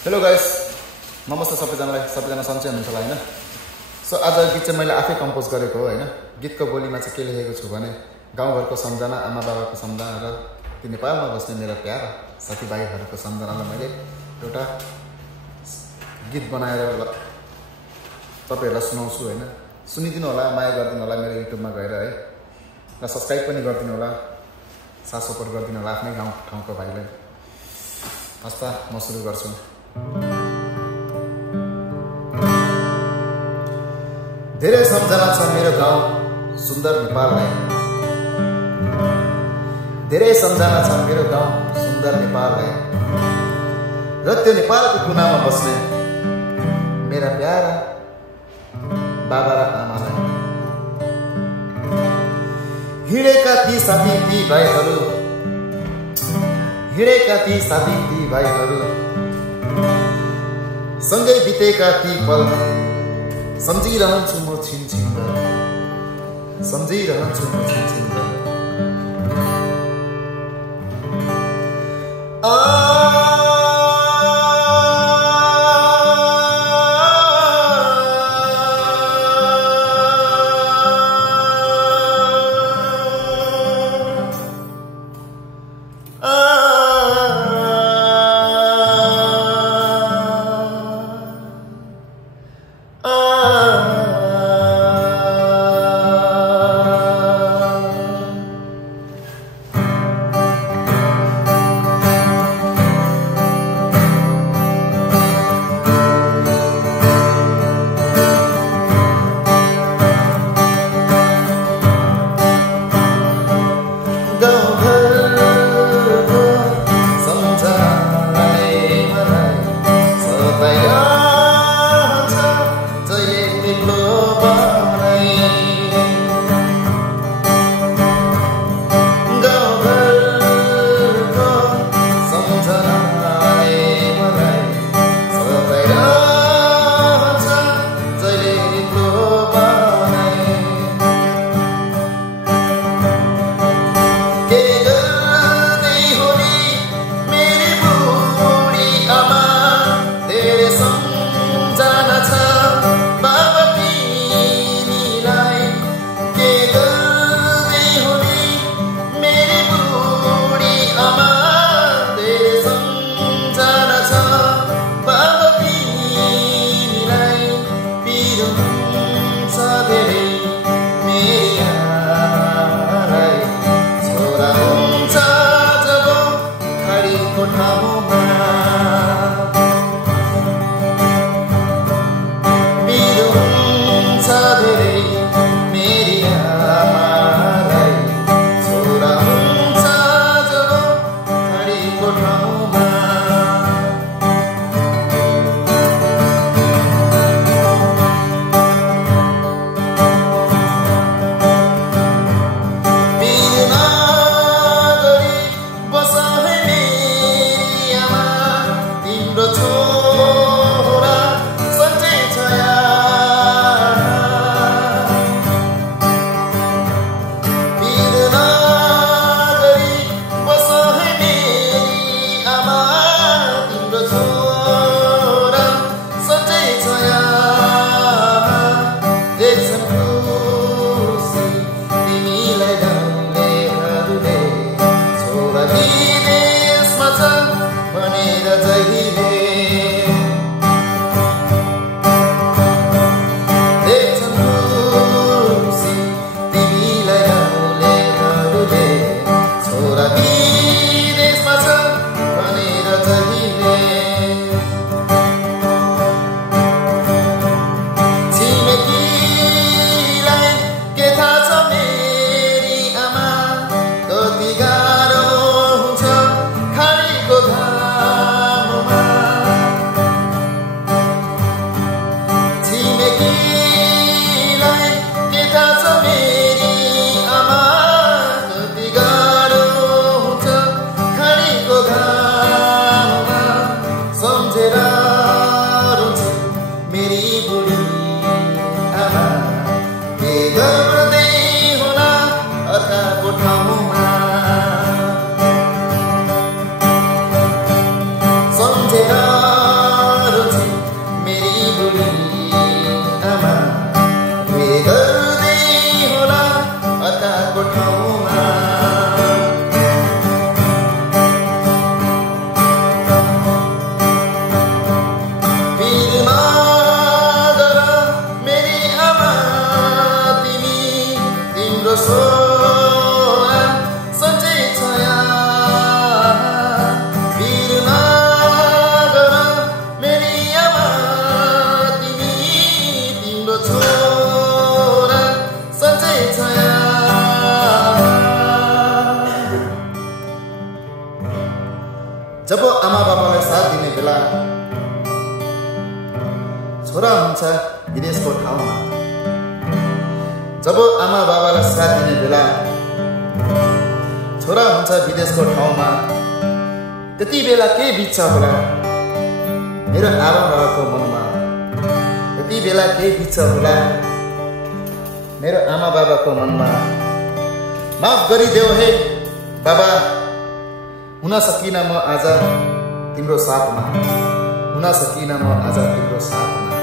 Hello guys, नमस्ते सबैजना सन्चै हुनुहुन्छ होला हैन। सो आज गीत चाहिँ मैले आफै कम्पोज गरेको हो हैन। गीतको बोलीमा चाहिँ के लेखेको छु भने गाउँघरको सम्झना, आमा बाबाको सम्झना र ती नेपालमा बस्ने मेरा प्यारा साथीभाइहरूको सम्झनालाई मैले एउटा गीत बनाएर तपाईहरुलाई सुनाउँछु हैन। सुनिदिनु होला, माया गरिदिनु होला मेरो युट्युबमा गएर है, र सब्स्क्राइब पनि गरिदिनु होला, साथ सपोर्ट गरिदिनु होला आफ्नै गाउँ ठाउँको भाइलाई। हस्ता म सुरु गर्छु। धेरै सम्झना छ मेरो गाउँ सुन्दर नेपाललाई, धेरै सम्झना छ मेरो गाउँ सुन्दर नेपाललाई, र त्यो नेपालको कुनामा बस्ने मेरा प्यारा बाबा र आमालाई। हिँडेका ती साथी ती भाइहरू, हिँडेका ती साथी ती भाइहरू, सँगै बितेका ती पल सम्झिरहन्छु म छिनछिन गरेर, सम्झिरहन्छु म छिनछिन गरेर। सम्झेर छोरा हुन्छ विदेशको ठाउँमा। जब आमा बाबालाई साथ दिने बेला छोरा हुन्छ विदेशको ठाउँमा। त्यति बेला के बित्छ होला मेरो आमा बाबाको मनमा। त्यति बेला के बित्छ होला मेरो आमा बाबाको मनमा। माफ गरिदेऊ हे बाबा, हुन सकिन म आज तिम्रो साथमा। हुन सकिन म आज तिम्रो साथमा।